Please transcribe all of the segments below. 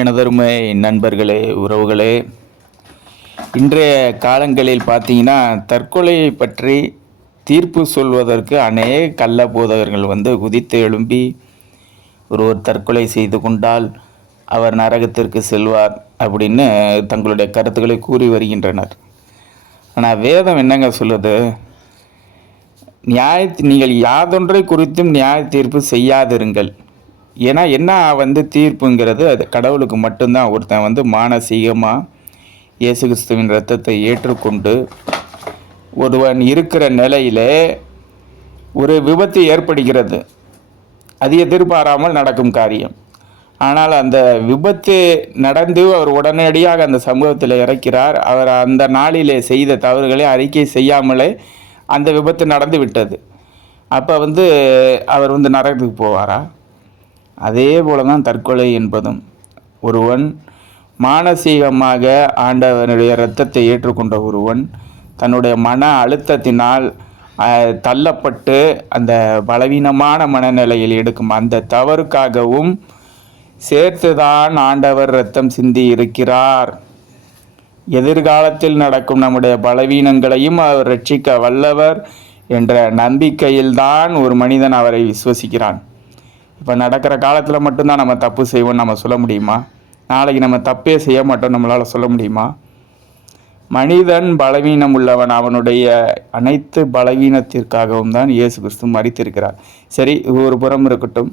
எனதருமை நண்பர்களே, உறவுகளே, இன்றைய காலங்களில் பார்த்தீங்கன்னா தற்கொலையை பற்றி தீர்ப்பு சொல்வதற்கு அநேக கள்ள போதகர்கள் குதித்து எழும்பி ஒருவர் தற்கொலை செய்து கொண்டால் அவர் நரகத்திற்கு செல்வார் அப்படின்னு தங்களுடைய கருத்துக்களை கூறி வருகின்றனர். ஆனால் வேதம் என்னங்க சொல்லுது? நீங்கள் யாதொன்றை குறித்தும் நியாய தீர்ப்பு செய்யாதிருங்கள். ஏன்னா என்ன தீர்ப்புங்கிறது அது கடவுளுக்கு மட்டும்தான். ஒருத்தன் மானசீகமாக இயேசு கிறிஸ்துவின் இரத்தத்தை ஏற்றுக்கொண்டு ஒருவன் இருக்கிற நிலையிலே ஒரு விபத்து ஏற்படுகிறது. அது எதிர்பாராமல் நடக்கும் காரியம். ஆனால் அந்த விபத்து நடந்து அவர் உடனடியாக அந்த சமூகத்தில் இறக்கிறார். அவர் அந்த நாளிலே செய்த தவறுகளை அறிக்கை செய்யாமலே அந்த விபத்து நடந்து விட்டது. அப்போ அவர் நரகத்துக்கு போவாரா? அதே போல தான் தற்கொலை என்பதும். ஒருவன் மானசீகமாக ஆண்டவனுடைய இரத்தத்தை ஏற்றுக்கொண்ட ஒருவன் தன்னுடைய மன அழுத்தத்தினால் தள்ளப்பட்டு அந்த பலவீனமான மனநிலையில் எடுக்கும் அந்த தவறுக்காகவும் சேர்த்துதான் ஆண்டவர் இரத்தம் சிந்தி இருக்கிறார். எதிர்காலத்தில் நடக்கும் நம்முடைய பலவீனங்களையும் அவர் ரட்சிக்க வல்லவர் என்ற நம்பிக்கையில்தான் ஒரு மனிதன் அவரை விசுவசிக்கிறான். இப்போ நடக்கிற காலத்தில் மட்டும்தான் நம்ம தப்பு செய்வோம் நம்ம சொல்ல முடியுமா? நாளைக்கு நம்ம தப்பே செய்ய மாட்டோம் நம்மளால் சொல்ல முடியுமா? மனிதன் பலவீனம் உள்ளவன். அவனுடைய அனைத்து பலவீனத்திற்காகவும் தான் இயேசு கிறிஸ்து மரித்திருக்கிறார். சரி, ஒரு புறம் இருக்கட்டும்.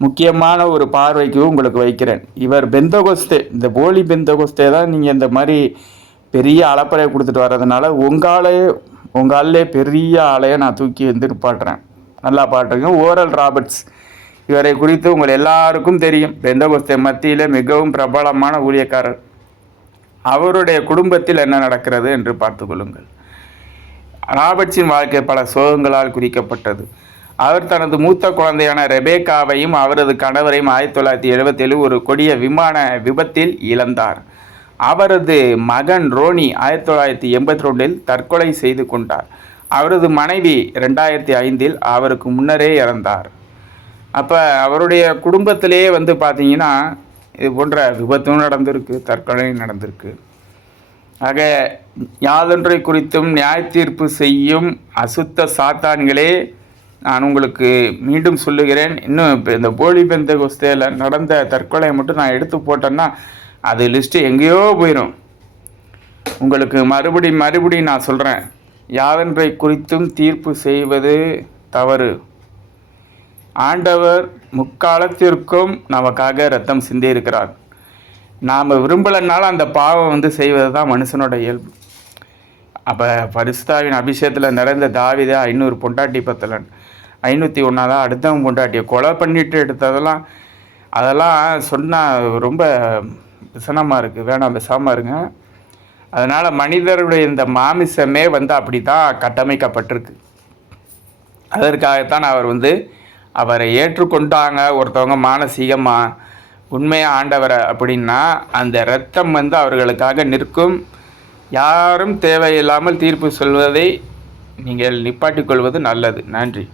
முக்கியமான ஒரு பார்வைக்கு உங்களுக்கு வைக்கிறேன். இவர் பெந்தகோஸ்தே, இந்த போலி பெந்தகோஸ்தே தான் நீங்கள் இந்த மாதிரி பெரிய அலப்பறையை கொடுத்துட்டு வர்றதுனால உங்காலே பெரிய ஆளையை நான் தூக்கி நிற்பாட்டுறேன். நல்லா பாட்டுறீங்க. ஓரல் ராபர்ட்ஸ், இவரை குறித்து உங்கள் எல்லாருக்கும் தெரியும். பெந்தகோஸ்தே மத்தியில் மிகவும் பிரபலமான ஊழியக்காரர். அவருடைய குடும்பத்தில் என்ன நடக்கிறது என்று பார்த்து கொள்ளுங்கள். ராபர்ட்ஸின் வாழ்க்கை பல சோகங்களால் குறிக்கப்பட்டது. அவர் தனது மூத்த குழந்தையான ரெபேக்காவையும் அவரது கணவரையும் 1977 ஒரு கொடிய விமான விபத்தில் இழந்தார். அவரது மகன் ரோனி 1982 தற்கொலை செய்து கொண்டார். அவரது மனைவி 2005 அவருக்கு முன்னரே இறந்தார். அப்போ அவருடைய குடும்பத்திலே பார்த்தீங்கன்னா இது போன்ற விபத்தும் நடந்திருக்கு, தற்கொலையும் நடந்திருக்கு. ஆக யாதொன்றை குறித்தும் நியாய தீர்ப்பு செய்யும் அசுத்த சாத்தான்களே, நான் உங்களுக்கு மீண்டும் சொல்லுகிறேன். இன்னும் இப்போ இந்த போலி பெந்தகோஸ்தேல நடந்த தற்கொலையை மட்டும் நான் எடுத்து போட்டேன்னா அது லிஸ்ட்டு எங்கேயோ போயிடும். உங்களுக்கு மறுபடி நான் சொல்கிறேன், யாதொன்றை குறித்தும் தீர்ப்பு செய்வது தவறு. ஆண்டவர் முக்காலத்திற்கும் நமக்காக இரத்தம் சிந்தி இருக்கிறார். நாம் விரும்பலைனாலும் அந்த பாவம் செய்வது தான் மனுஷனோட இயல்பு. அப்போ பரிசுத்தாவின் அபிஷேகத்தில் நிறைந்த தாவீது 500 பொண்டாட்டி பத்தலன் 501 அடுத்தவங்க பொண்டாட்டியை கொலை பண்ணிட்டு எடுத்ததெல்லாம் அதெல்லாம் சொன்னால் ரொம்ப விசனமாக இருக்குது. வேணாம், பேசாமல் இருங்க. அதனால் மனிதருடைய இந்த மாமிசமே அப்படி தான் கட்டமைக்கப்பட்டிருக்கு. அதற்காகத்தான் அவர் அவரை ஏற்றுக்கொண்டாங்க ஒருத்தவங்க மானசீகமாக உண்மையாக ஆண்டவரை அப்படின்னா அந்த இரத்தம் அவர்களுக்காக நிற்கும். யாரும் தேவையில்லாமல் தீர்ப்பு சொல்வதை நீங்கள் நிப்பாட்டிக் கொள்வது நல்லது. நன்றி.